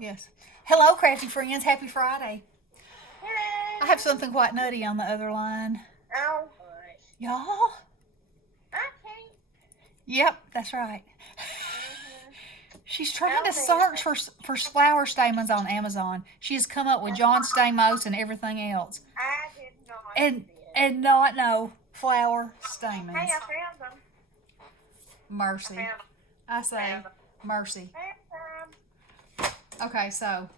Yes. Hello, crafty friends. Happy Friday. I have Hooray! something quite nutty on the other line. Oh, hush. Y'all? I can't. Yep, that's right. Mm-hmm. She's trying Tell to me. search for flower stamens on Amazon. She has come up with John Stamos and everything else, I did not do and this. and not know flower Hey, stamens. I found them. I Mercy, found them. I Found say them. mercy. Found them. Okay, so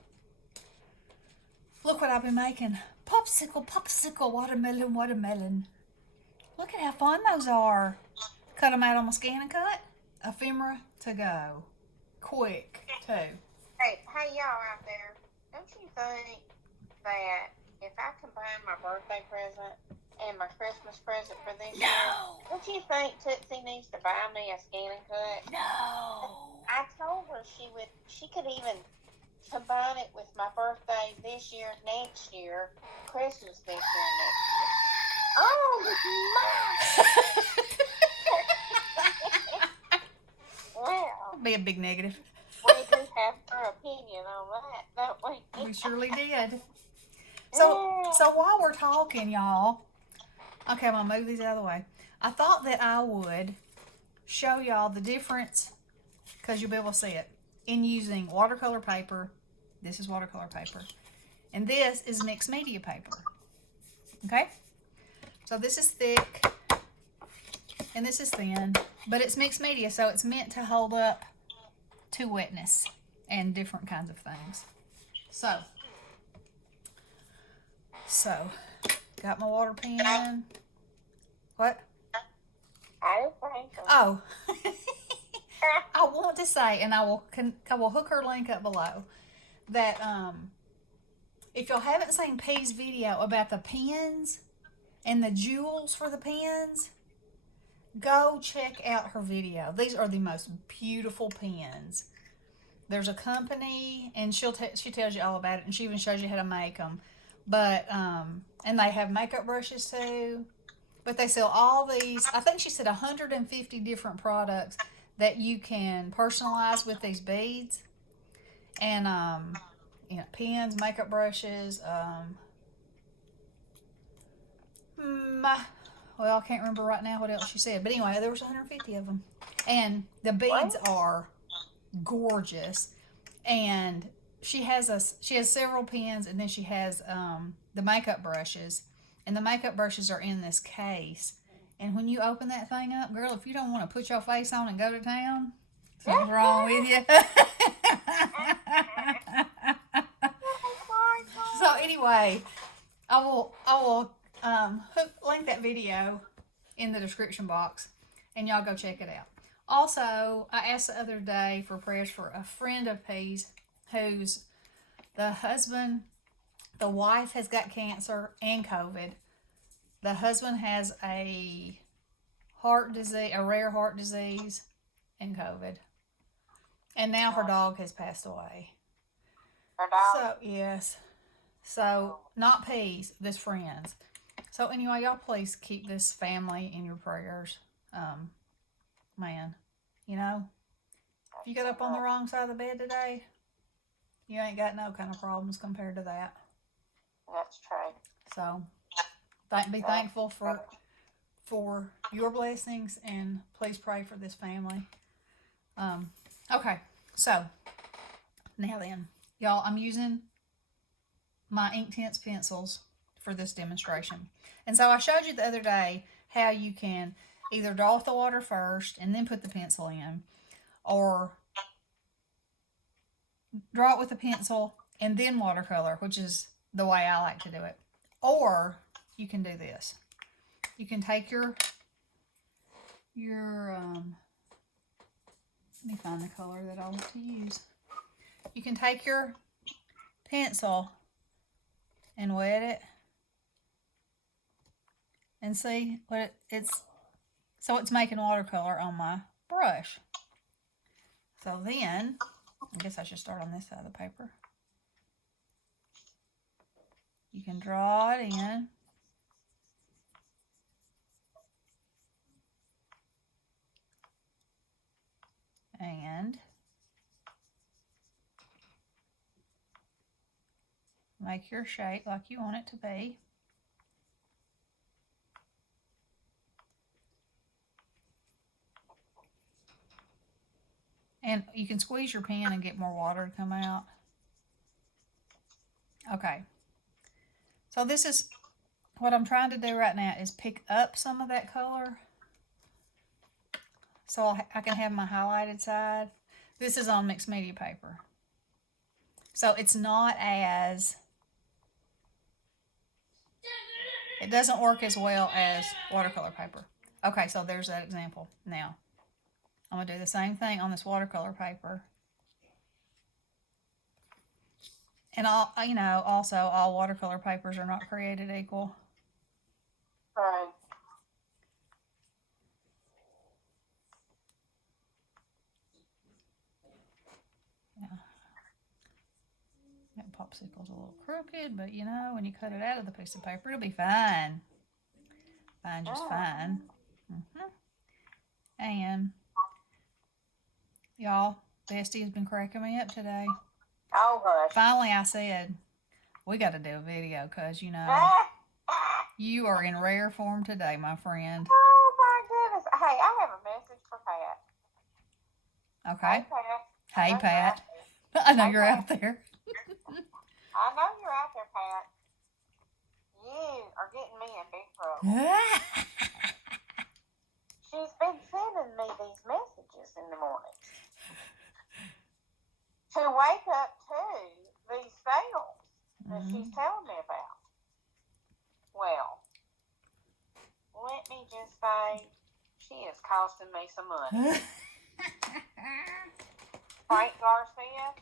look what I've been making: popsicle, popsicle, watermelon, watermelon. Look at how fun those are. Cut them out on my scan and cut. Ephemera to go. Quick, too. Hey, y'all out there. Don't you think that if I combine my birthday present and my Christmas present for this year, No! don't you think Tootsie needs to buy me a scan and cut? No! I told her she could even combine it with my birthday this year, next year, Christmas this year, next year. Oh my! Well, Be a big negative. we do have our opinion on that, don't we? We surely did. So, Yeah. so while we're talking, y'all, okay, I'm gonna move these out of the way. I thought that I would show y'all the difference, because you'll be able to see it, in using watercolor paper. This is watercolor paper, and this is mixed media paper. Okay, so this is thick, and this is thin, but it's mixed media, so it's meant to hold up to wetness and different kinds of things. So, got my water pen. What? I don't think so. Oh, I want to say, and I will hook her link up below, that if y'all haven't seen P's video about the pens and the jewels for the pens, go check out her video. These are the most beautiful pens. There's a company, and she tells you all about it, and she even shows you how to make them. But and they have makeup brushes too. But they sell all these. I think she said 150 different products that you can personalize with these beads, and pens, makeup brushes. Well, I can't remember right now what else she said, but anyway, there was 150 of them, and the beads What? are gorgeous. And she has several pens, and then she has the makeup brushes, and the makeup brushes are in this case. And when you open that thing up, girl, if you don't want to put your face on and go to town, something's wrong with you. So anyway, I will link that video in the description box, and y'all go check it out. Also, I asked the other day for prayers for a friend of P's who's the wife has got cancer and COVID. The husband has a rare heart disease, and COVID. And now her dog has passed away. Her dog. So, yes. So, not P's, this friends. So, anyway, y'all please keep this family in your prayers. Man, if you got up on the wrong side of the bed today, you ain't got no kind of problems compared to that. That's true. So, be thankful for your blessings, and please pray for this family. Okay, so now then, y'all, I'm using my Inktense pencils for this demonstration. And so I showed you the other day how you can either draw with the water first and then put the pencil in, or draw it with a pencil and then watercolor, which is the way I like to do it. Or you can do this. You can take your let me find the color that I want to use. You can take your pencil and wet it, and see what it's making watercolor on my brush. So then, I guess I should start on this side of the paper. You can draw it in. And make your shape like you want it to be. And you can squeeze your pen and get more water to come out. Okay. So this is what I'm trying to do right now is pick up some of that color so I can have my highlighted side. This is on mixed media paper. So it's not as, it doesn't work as well as watercolor paper. Okay, so there's that example. Now, I'm going to do the same thing on this watercolor paper. And also all watercolor papers are not created equal. Right. Yeah. That popsicle's a little crooked, but when you cut it out of the piece of paper, it'll be fine. Fine, just fine. And y'all, Bestie has been cracking me up today. Oh, hush. Finally, I said, we got to do a video because, you are in rare form today, my friend. Oh, my goodness. Hey, I have a message for Pat. Okay. Hey, Hey, Pat. I know you're out there. I know you're out there, Pat. You are getting me in big trouble. She's been sending me these messages in the morning to wake up to these sales that she's telling me about. Well, let me just say, she is costing me some money. Frank Garcia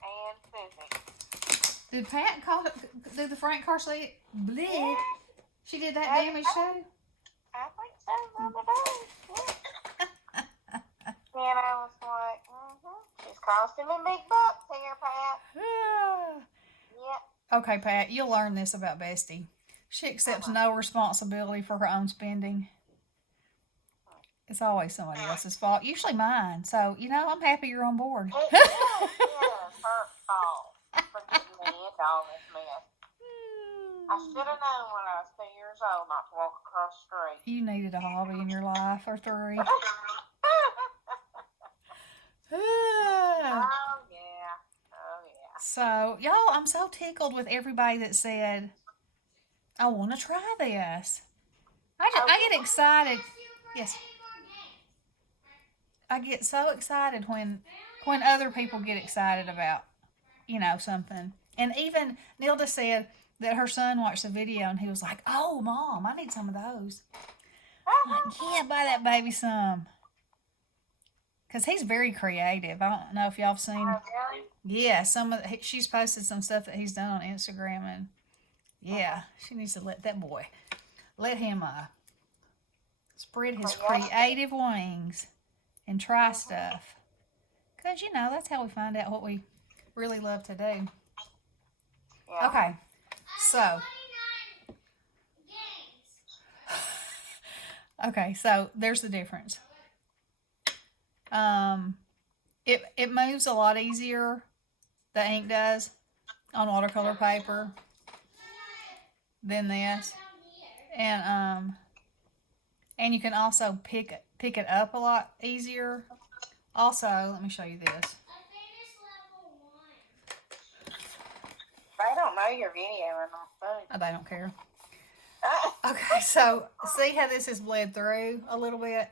and Susie. Did Pat do the Frank Garcia? Yeah, She did that damage too? I think so, the other day. Yeah. And I was like, she's costing me big bucks here, Pat. Yep. Okay, Pat, you'll learn this about Bestie. She accepts no responsibility for her own spending. It's always somebody else's fault, usually mine. So, I'm happy you're on board. It is her fault for getting me into all this mess. I should have known when I was 2 years old not to walk across the street. You needed a hobby in your life, or 3. Oh, yeah. So, y'all, I'm so tickled with everybody that said, I want to try this. I get excited. Yes. I get so excited when other people get excited about, something. And even Nilda said that her son watched the video and he was like, oh, Mom, I need some of those. I'm like, yeah, buy that baby some. Because he's very creative. I don't know if y'all have seen. Oh, really? Yeah, she's posted some stuff that he's done on Instagram. And yeah, she needs to let him spread his creative wings and try stuff. Because, that's how we find out what we really love to do. Yeah. Okay, so. Okay, so there's the difference. It moves a lot easier, the ink does, on watercolor paper than this. And you can also pick it up a lot easier. Also, let me show you this. They don't know your video or not. They don't care. Okay, so see how this is bled through a little bit?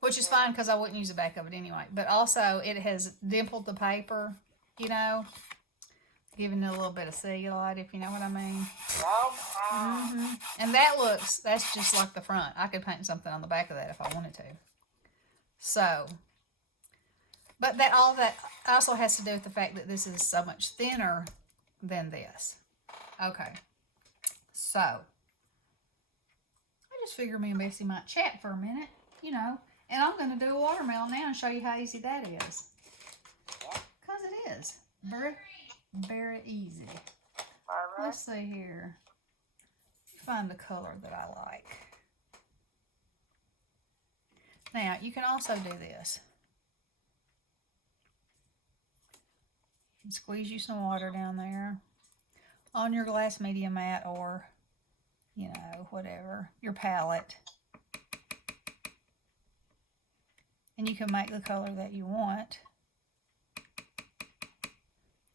Which is fine because I wouldn't use the back of it anyway. But also, it has dimpled the paper, giving it a little bit of cellulite, if you know what I mean. And that's just like the front. I could paint something on the back of that if I wanted to. So, but that also has to do with the fact that this is so much thinner than this. Okay. So, I just figured me and Bessie might chat for a minute, And I'm going to do a watermelon now and show you how easy that is. Because it is. Very, very easy. Let's see here. Find the color that I like. Now, you can also do this. Squeeze you some water down there. on your glass media mat or, whatever, your palette. And you can make the color that you want.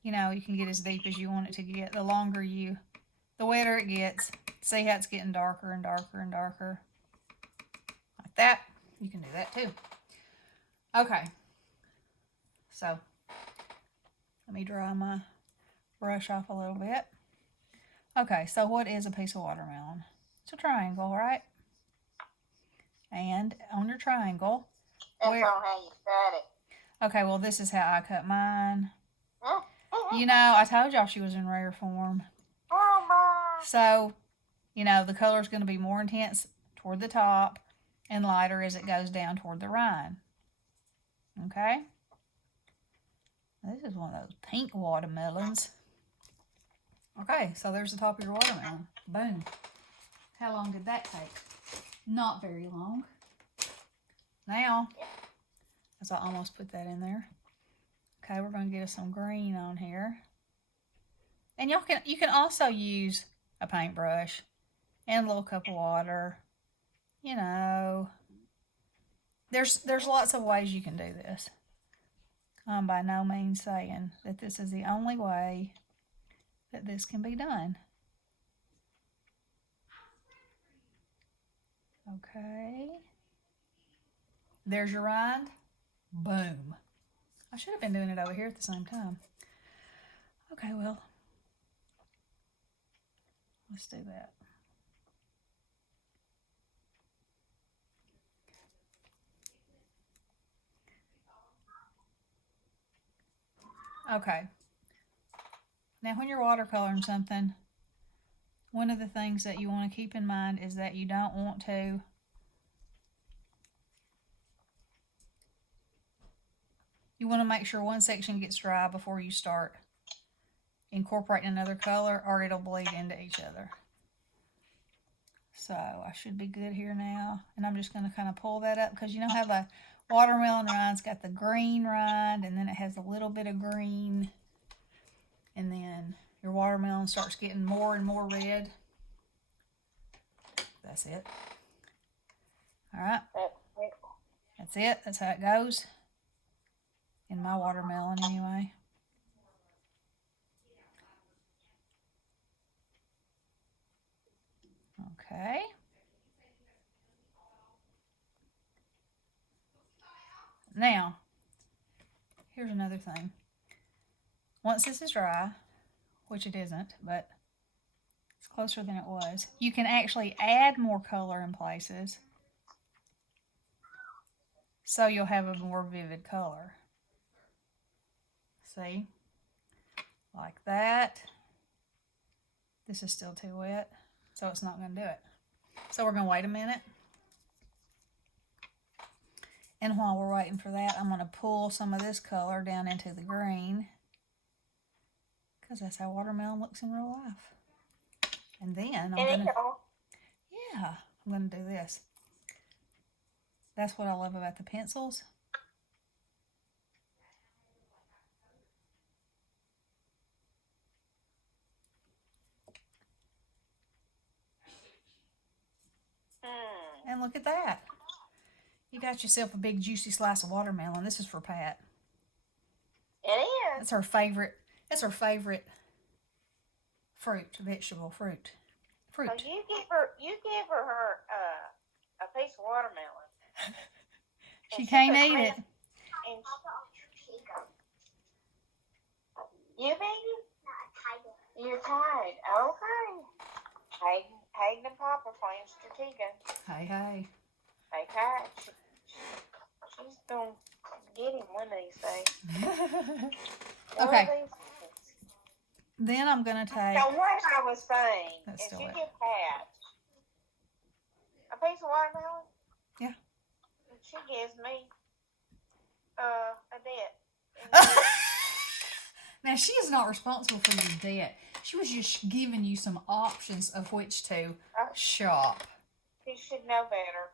You can get as deep as you want it to get. The wetter it gets. See how it's getting darker and darker and darker. Like that. You can do that too. Okay. So, let me dry my brush off a little bit. Okay, so what is a piece of watermelon? It's a triangle, right? And on your triangle, That's on how you cut it. Okay, well, this is how I cut mine. I told y'all she was in rare form. Oh, my. So, the color's going to be more intense toward the top and lighter as it goes down toward the rind. Okay? This is one of those pink watermelons. Okay, so there's the top of your watermelon. Boom. How long did that take? Not very long. Now, as I almost put that in there. Okay, we're going to get us some green on here. And you can also use a paintbrush and a little cup of water. There's lots of ways you can do this. I'm by no means saying that this is the only way that this can be done. Okay. There's your rind. Boom. I should have been doing it over here at the same time. Okay, well, let's do that. Okay. Now, when you're watercoloring something, one of the things that you want to keep in mind is that you don't want to make sure one section gets dry before you start incorporating another color, or it'll bleed into each other. So I should be good here now. And I'm just going to kind of pull that up because you know how the watermelon rind's got the green rind and then it has a little bit of green. And then your watermelon starts getting more and more red. That's it. All right. That's it. That's how it goes. In my watermelon anyway. Okay. Now, here's another thing. Once this is dry, which it isn't, but it's closer than it was, you can actually add more color in places. So you'll have a more vivid color. See? Like that. This is still too wet, so it's not going to do it. So we're going to wait a minute. And while we're waiting for that, I'm going to pull some of this color down into the green. Because that's how watermelon looks in real life. And then I'm going to do this. That's what I love about the pencils. And look at that. You got yourself a big juicy slice of watermelon. This is for Pat. It is. That's her favorite. That's her favorite vegetable fruit. So you give her a piece of watermelon. She can't eat it. You baby? You're tired. Okay. Hayden and Papa playing Stratega. Hey. Hey, tired. She's gonna get him one of these days. Okay. Then I'm gonna take. So what I was saying is you it. give Pat a piece of watermelon. Yeah. And she gives me a debt. Now she is not responsible for your debt. She was just giving you some options of which to shop. She should know better.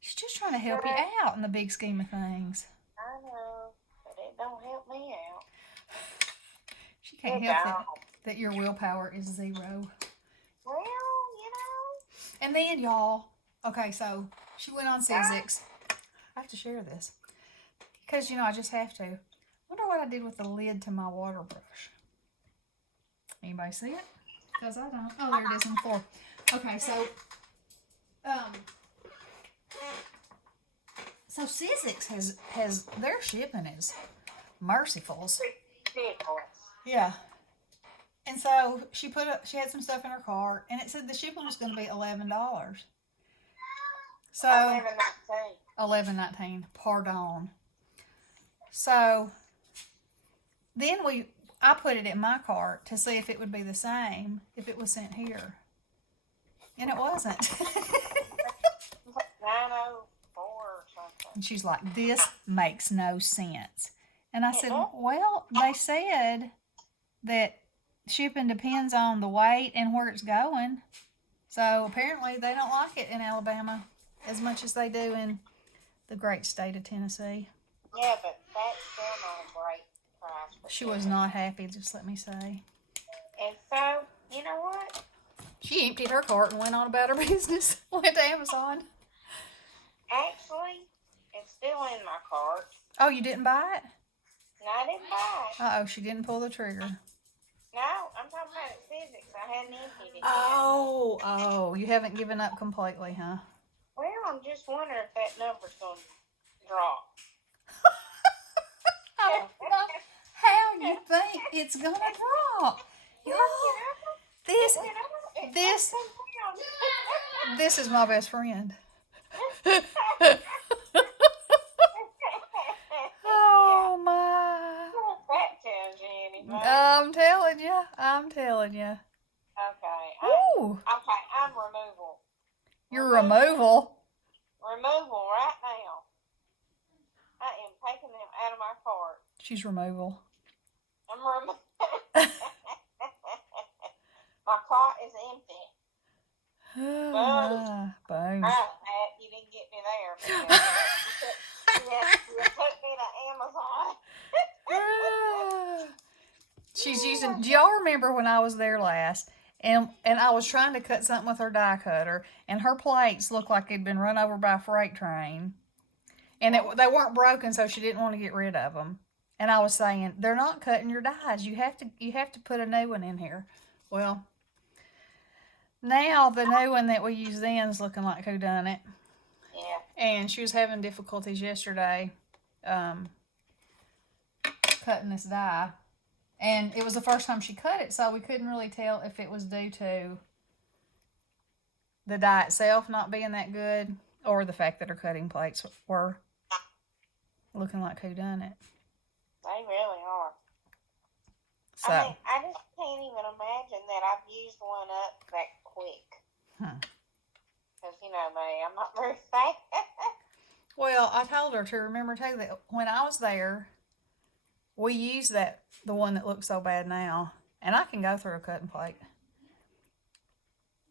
She's just trying to help you out in the big scheme of things. I know, but it don't help me out. She can't It help it don't. that your willpower is 0. Well, you know. And then, y'all, okay, so she went on Sizzix. I have to share this because, I just have to. Wonder what I did with the lid to my water brush. Anybody see it? Because I don't. Oh, there it is on the floor. Okay, so Sizzix has their shipping is mercifuls. Ridiculous. Yeah. And so she had some stuff in her cart, and it said the shipping was going to be $11. So $11.19. Pardon. So then I put it in my cart to see if it would be the same if it was sent here, and it wasn't. 904 or something. And she's like, "This makes no sense." And I said, "Well, they said that shipping depends on the weight and where it's going. So apparently they don't like it in Alabama as much as they do in the great state of Tennessee." Yeah, but that's still not a great price. She was not happy, just let me say. And so, you know what? She emptied her cart and went on about her business. Went to Amazon. Actually, it's still in my cart. Oh, you didn't buy it? No, I didn't buy it. Uh-oh, she didn't pull the trigger. No, I'm talking about at Physics. I hadn't emptied it yet. Oh, you haven't given up completely, huh? Well, I'm just wondering if that number's going to drop. I don't know how you think it's going to drop. This is my best friend. Oh, my. That tells you anything. I'm telling you. Okay. Ooh, I'm removal. your removal. Removal right now. I am taking them out of my cart. She's removal. I'm removing. My cart is empty. Boom. Right, Pat, you didn't get me there. Because you took me to Amazon. She's using. Do y'all remember when I was there last? And I was trying to cut something with her die cutter, and her plates looked like they'd been run over by a freight train, and they weren't broken, so she didn't want to get rid of them. And I was saying, they're not cutting your dies. You have to put a new one in here. Well, now the new one that we use then is looking like who done it. Yeah. And she was having difficulties yesterday cutting this die. And it was the first time she cut it, so we couldn't really tell if it was due to the die itself not being that good or the fact that her cutting plates were looking like who done it. They really are. So, I mean, I just can't even imagine that I've used one up that quick. Because, you know me, I'm not very fast. well, I told her to remember too that when I was there, we used the one that looks so bad now, and I can go through a cutting plate.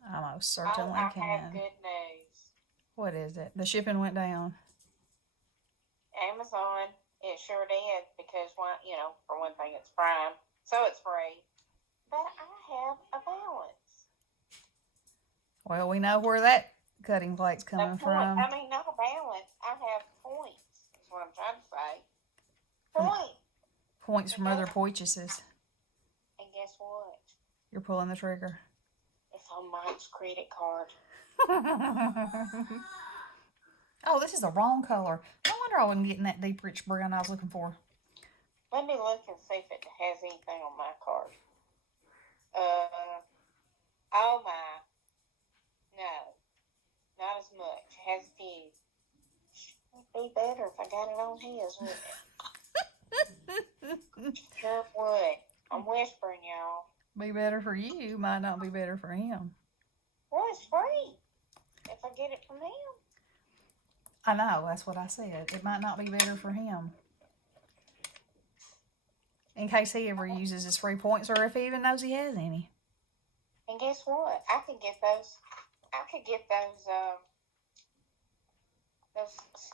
I most certainly I can. have good news. What is it? The shipping went down. Amazon, it sure did, because for one thing, it's Prime, so it's free. But I have a balance. Well, we know where that cutting plate's coming from. I mean, not a balance. I have points. Is what I'm trying to say. Points. Points from other purchases. And guess what? You're pulling the trigger. It's on Mike's credit card. Oh, this is the wrong color. No wonder I wasn't getting that deep rich brown I was looking for. Let me look and see if it has anything on my card. Oh my. No. Not as much. It has a few. It'd be better if I got it on his, wouldn't it? Sure would. I'm whispering, y'all. Be better for you, might not be better for him. Well, it's free. If I get it from him. I know, that's what I said. It might not be better for him. In case he ever uses his free points or if he even knows he has any. And guess what? I could get those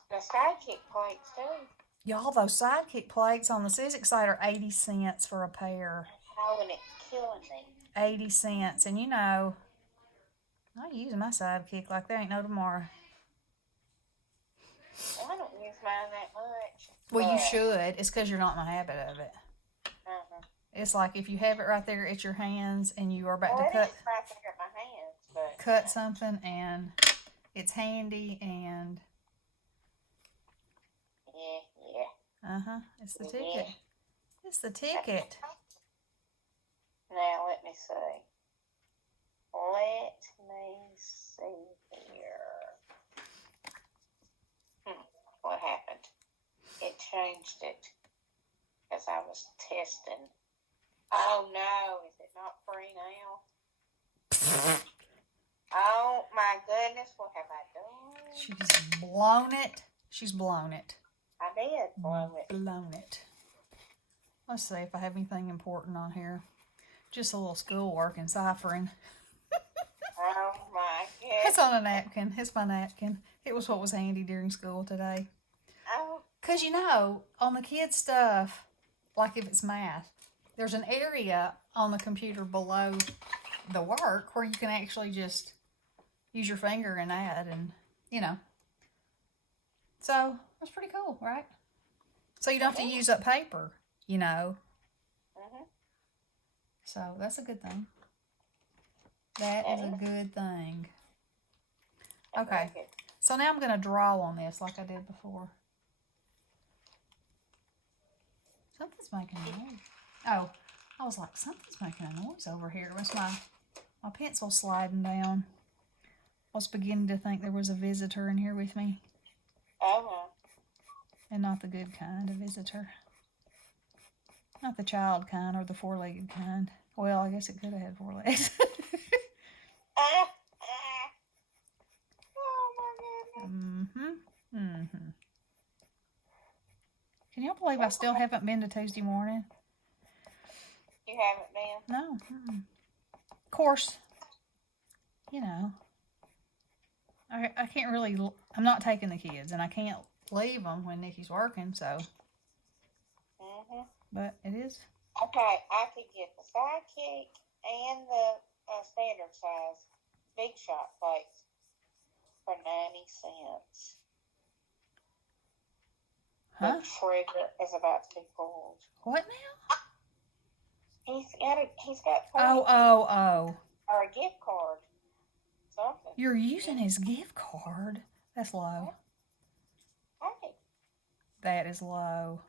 the sidekick plates too. Y'all, those sidekick plates on the Sizzix site are 80 cents for a pair. Oh, and it's killing me. 80 cents. And you know, I use my sidekick like there ain't no tomorrow. Well, I don't use mine that much. Well, you but- should. It's because you're not in the habit of it. Uh-huh. It's like if you have it right there at your hands and you are about Well, to it cut is right there at my hands, but something and it's handy and yeah. it's the Yeah. ticket. It's the ticket. Now let me see. Let me see here. What happened? It changed it because I was testing. Oh no, is it not free now? Oh my goodness, what have I done? She's blown it. She's blown it. I did blow it. Blown it. Let's see if I have anything important on here. Just a little schoolwork and ciphering. Oh my It's goodness. on a napkin. It's my napkin. It was what was handy during school today. Oh, Because, you know, on the kids' stuff, like if it's math, there's an area on the computer below the work where you can actually just use your finger and add and, you know. So, that's pretty cool, right? So you don't have to use up paper, you know. mhm. So, that's a good thing. That is a good thing. I Okay. like it. So now I'm going to draw on this like I did before. Something's making a noise. Oh, I was like, something's making a noise over here. It was my pencil sliding down. I was beginning to think there was a visitor in here with me. Uh-huh. And not the good kind of visitor. Not the child kind or the four-legged kind. Well, I guess it could have had 4 legs. Oh my goodness. Can y'all believe I still haven't been to Tuesday morning? You haven't been? No. Of course, you know, I can't really, I'm not taking the kids, and I can't leave them when Nikki's working, so, Mhm. but it is. Okay, I could get the sidekick and the standard size big shot plates for 90 cents. Huh? The trigger is about to be pulled. What now? He's got Oh. or a gift card. Something. You're using his gift card. That's low. Hey, That is low.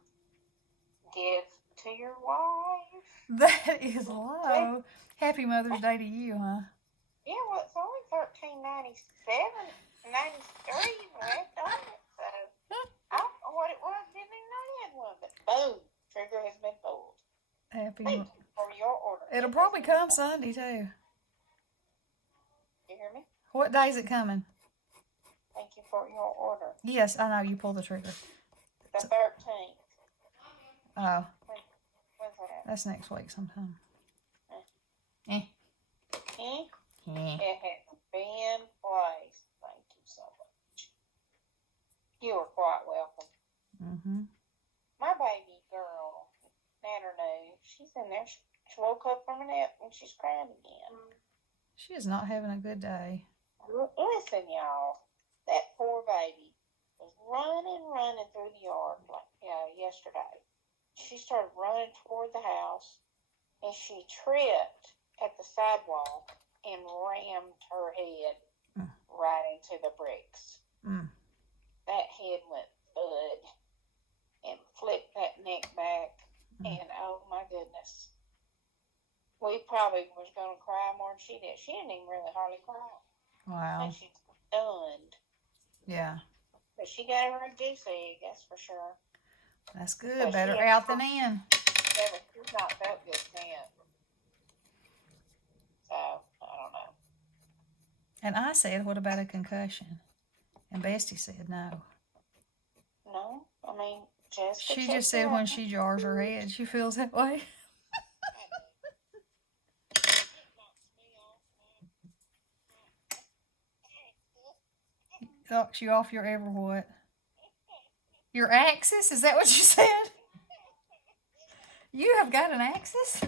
give to your wife. That is low. Happy Mother's Day to you, huh? Yeah, well, it's only $13.97, 93 left on it. So I don't know what it was. Didn't even know you had one. But boom, trigger has been pulled. Happy. Thank you for your order. It'll probably come Sunday too. You hear me? What day is it coming? Thank you for your order. Yes, I know you pull the trigger. The 13th. Oh, When's that? that's next week sometime. Eh? Yeah. It has been placed. Thank you so much. You are quite welcome. Mhm. My baby girl, Nanner knew. She's in there. She woke up from a nap and she's crying again. She is not having a good day. Listen, y'all. That poor baby was running through the yard like yesterday. She started running toward the house and she tripped at the sidewalk and rammed her head right into the bricks. That head went thud and flipped that neck back, and oh my goodness. We probably was going to cry more than she did. She didn't even really hardly cry. Wow. And she's stunned. Yeah. But she got her a goose egg, that's for sure. That's good. But Better she- out than in. Yeah, but she's not felt good since. So, I don't know. And I said, what about a concussion? And Bestie said no. No, I mean, Jessica. She just said when she jars her head, she feels that way. Knocks you off your ever what? Your axis? Is that what you said? You have got an axis?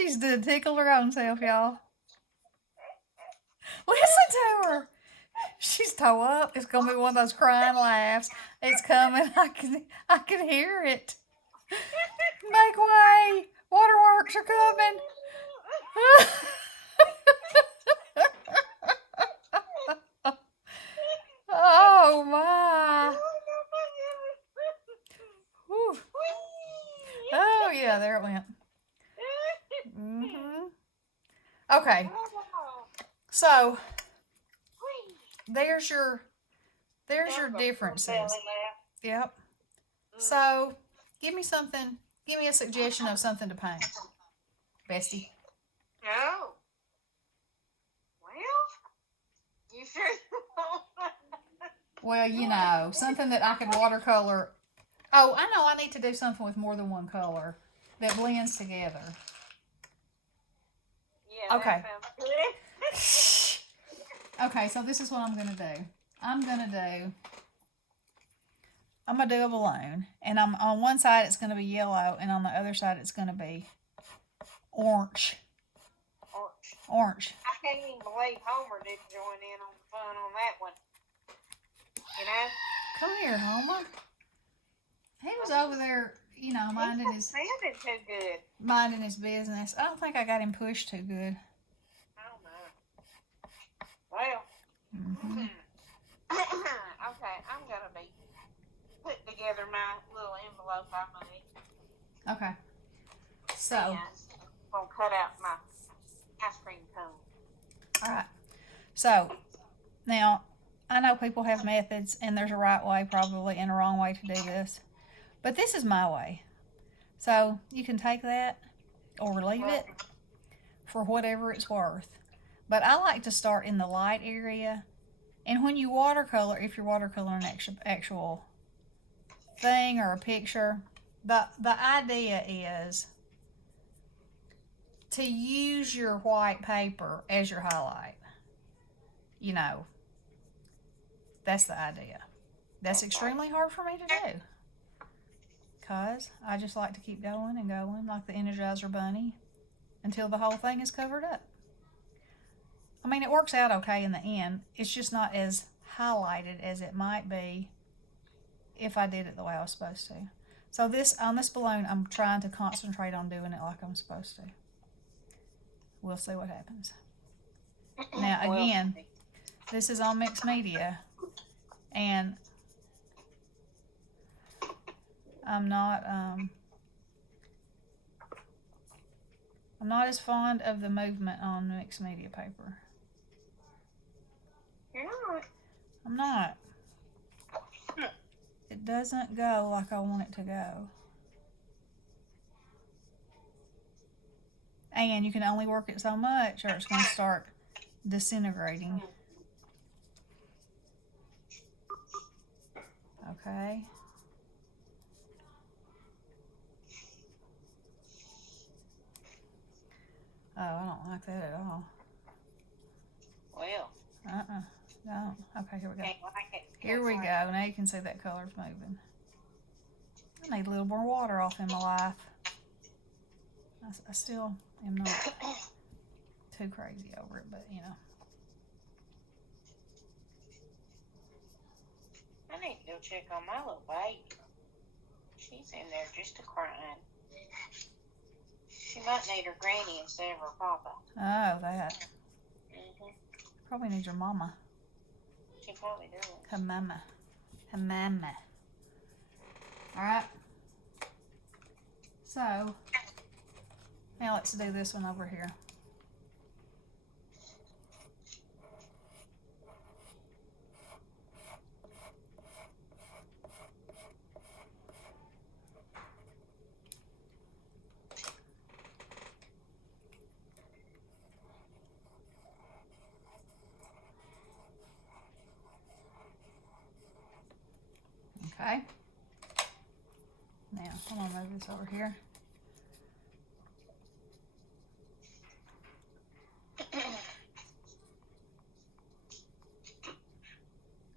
She's done tickled her own self, y'all. Listen to her. She's toe up. It's gonna be one of those crying laughs. It's coming. I can hear it. Make way. Waterworks are coming. Oh my. Whew. Oh yeah, there it went. Okay. So there's your differences. Yep. So give me something. Give me a suggestion of something to paint, Bestie. No. Well, you sure? Well, you know, something that I could watercolor. Oh, I know. I need to do something with more than one color that blends together. Yeah. Okay. That sounds good. Okay, so this is what I'm gonna do. I'm gonna do a balloon, and I'm on one side it's gonna be yellow, and on the other side it's gonna be orange. Orange. I can't even believe Homer didn't join in on the fun on that one. You know? Come here, Homer. He was over there, you know, minding his sounded too good. minding his business. I don't think I got him pushed too good. I don't know. Well. Okay, I'm gonna be putting together my little envelope I made. Okay. So. And I'll cut out my ice cream cone. All right. So now I know people have methods, and there's a right way probably and a wrong way to do this, but this is my way. So you can take that or leave it for whatever it's worth. But I like to start in the light area. And when you watercolor, if you're watercoloring an actual thing or a picture, the idea is to use your white paper as your highlight. You know, that's the idea. That's extremely hard for me to do, because I just like to keep going and going like the Energizer Bunny until the whole thing is covered up. I mean, it works out okay in the end. It's just not as highlighted as it might be if I did it the way I was supposed to. So on this balloon, I'm trying to concentrate on doing it like I'm supposed to. We'll see what happens. Now, again, this is on mixed media, and I'm not as fond of the movement on mixed media paper. You're not. I'm not. It doesn't go like I want it to go. And you can only work it so much, or it's going to start disintegrating. Okay. Oh, I don't like that at all. Well. Don't. Okay, here we go. Can't like it. Here we go. Now you can see that color's moving. I need a little more water off in my life. I still am not too crazy over it, but you know. I need to go check on my little baby. She's in there just a crying. She might need her granny instead of her papa. Oh, that. Mm-hmm. Probably needs your mama. She probably does. Her mama. Her mama. Alright. So, now let's do this one over here. Okay. Now, I'm going to move this over here.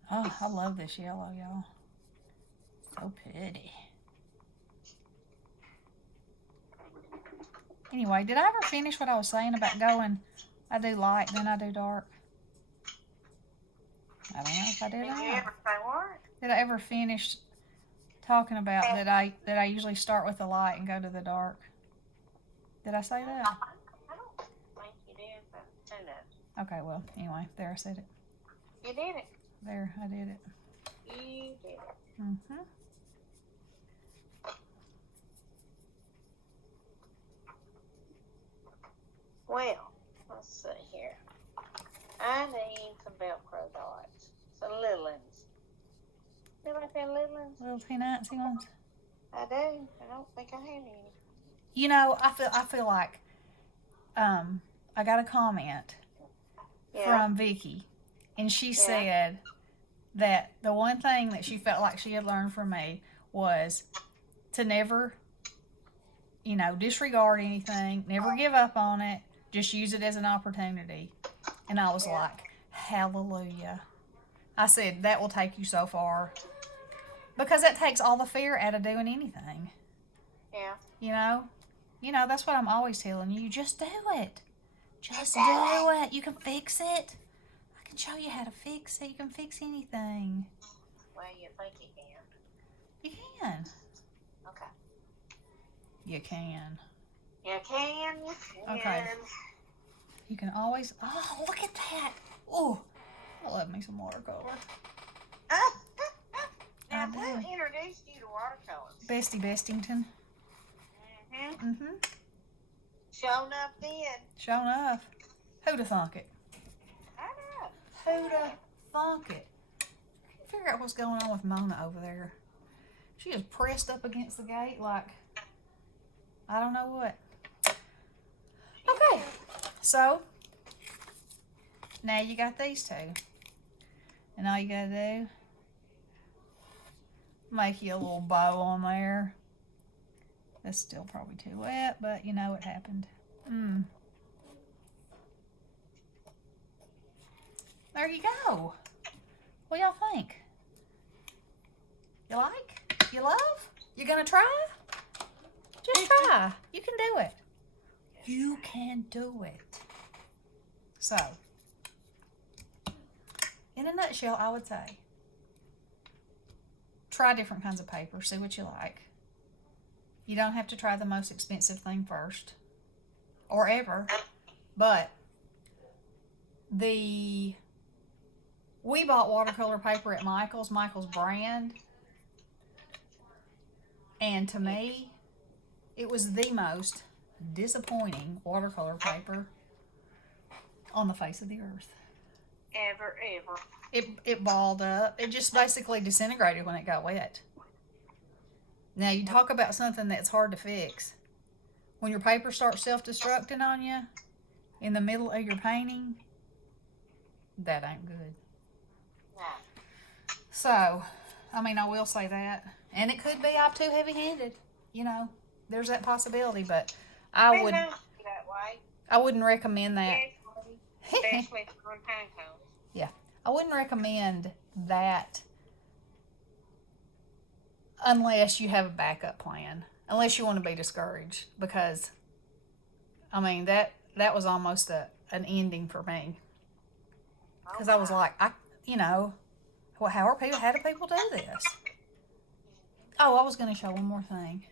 Oh, I love this yellow, y'all. So pretty. Anyway, did I ever finish what I was saying about going? I do light, then I do dark. I don't know if I did or Did you not. ever say what? Did I ever finish talking about that I usually start with the light and go to the dark? Did I say that? I don't think you did, but who knows? Okay, well, anyway, there I said it. You did it. There, I did it. You did it. Mm-hmm. Well, let's see here. I need some Velcro dots. Some little ones. You like them little ones? Little teeny ones. I do. I don't think I have any. You know, I feel like I got a comment from Vicky, and she said that the one thing that she felt like she had learned from me was to never, you know, disregard anything, never give up on it, just use it as an opportunity. And I was like, hallelujah. I said, that will take you so far. Because that takes all the fear out of doing anything. Yeah. You know, that's what I'm always telling you. Just do it. Just do it. You can fix it. I can show you how to fix it. You can fix anything. Well, you think you can. You can. Okay. You can. You can. Okay. You can always... Oh, look at that. Oh, I love me some watercolor. Now, I do. who introduced you to watercolors? Bestie Bestington. Mm-hmm. Mm-hmm. Shown up then. Sure enough. Who'd have thunk it? I know. Who'd have thunk it? Can't figure out what's going on with Mona over there. She is pressed up against the gate like I don't know what. Okay, so now you got these two. And all you gotta do, make you a little bow on there. That's still probably too wet, but you know it happened. There you go. What y'all think? You like? You love? You gonna try? Just try. You can do it. You can do it. So, in a nutshell, I would say, try different kinds of paper. See what you like. You don't have to try the most expensive thing first. Or ever. But, we bought watercolor paper at Michael's brand. And to me, it was the most disappointing watercolor paper on the face of the earth. Ever. It balled up. It just basically disintegrated when it got wet. Now, you talk about something that's hard to fix. When your paper starts self-destructing on you in the middle of your painting, that ain't good. No. So, I mean, I will say that. And it could be I'm too heavy-handed. You know, there's that possibility, but I That way. wouldn't recommend that. Especially on pine cones. Yeah. I wouldn't recommend that unless you have a backup plan. Unless you want to be discouraged. Because, I mean, that was almost an ending for me. Because I was like, how do people do this? Oh, I was going to show one more thing.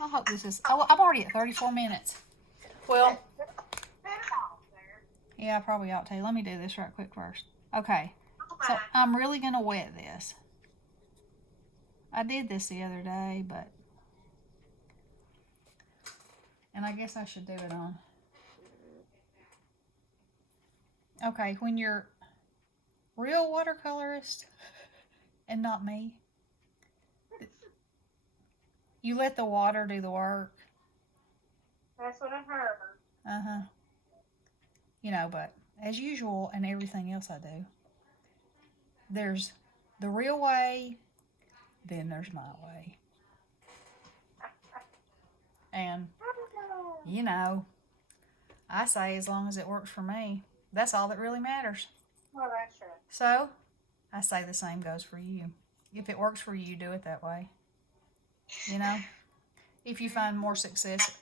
I hope this is... Oh, I'm already at 34 minutes. Well... Yeah, I probably ought to. Let me do this right quick first. Okay. So, I'm really going to wet this. I did this the other day, but... And I guess I should do it on... Okay, when you're real watercolorist... and not me. You let the water do the work. That's what I've heard. Uh-huh. You know, but as usual and everything else I do, there's the real way, then there's my way. And, you know, I say as long as it works for me, that's all that really matters. Well, that's true. So, I say the same goes for you. If it works for you, do it that way. You know? if you find more success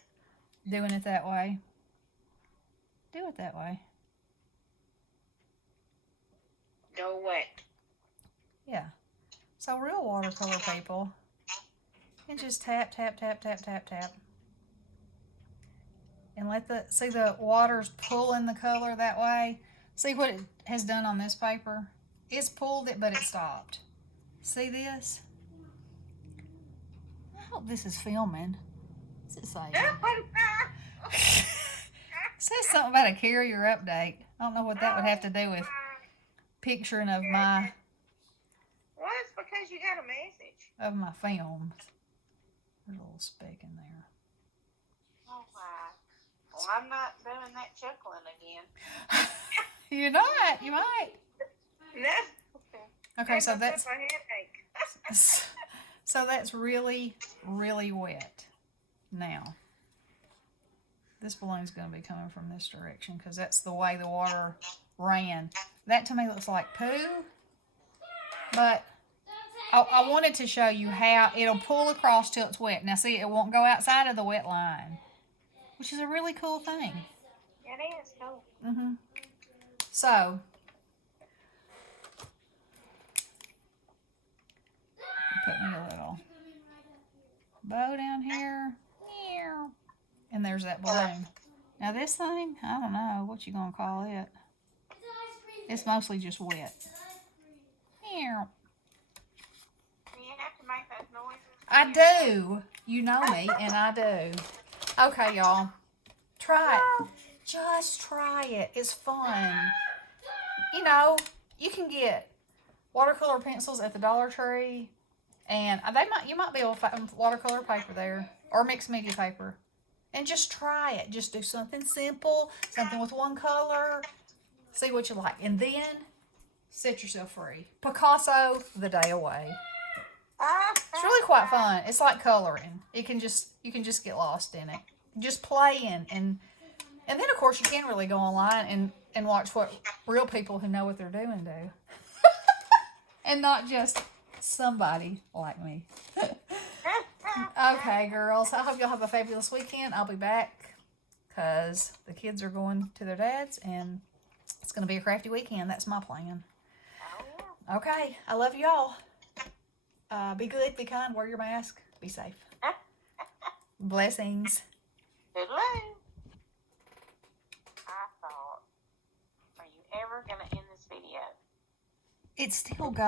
doing it that way. Do it that way. Go wet. Yeah. So real watercolor people, you can just tap, tap, tap, tap, tap, tap. And see the water's pulling the color that way. See what it has done on this paper? It's pulled it, but it stopped. See this? I hope this is filming. What's it say? It says something about a carrier update. I don't know what that would have to do with picturing of my Well, it's because you got a message. films. There's a little speck in there. Oh, my. Well, I'm not doing that chuckling again. You're not. You might. No. Okay, so Gave that's myself a headache. so that's really, really wet. Now, this balloon's going to be coming from this direction because that's the way the water ran. That to me looks like poo, but I wanted to show you how it'll pull across till it's wet. Now see, it won't go outside of the wet line, which is a really cool thing. It is cool. So, put me a little bow down here. And there's that balloon. Now this thing, I don't know what you gonna call it. It's mostly just wet. Do you have to make those noises? I do. You know me, and I do. Okay, y'all. Try it. Just try it. It's fun. You know, you can get watercolor pencils at the Dollar Tree, and you might be able to find watercolor paper there or mixed media paper, and just try it. Just do something simple, something with one color. See what you like, and then set yourself free. Picasso the day away. It's really quite fun. It's like coloring. You can just get lost in it. Just playing and then of course you can really go online and watch what real people who know what they're doing do. And not just somebody like me. Okay, girls. I hope y'all have a fabulous weekend. I'll be back because the kids are going to their dad's and it's going to be a crafty weekend. That's my plan. Okay. I love y'all. Be good, be kind, wear your mask, be safe. Blessings. Hello. I thought, are you ever going to end this video? It's still going.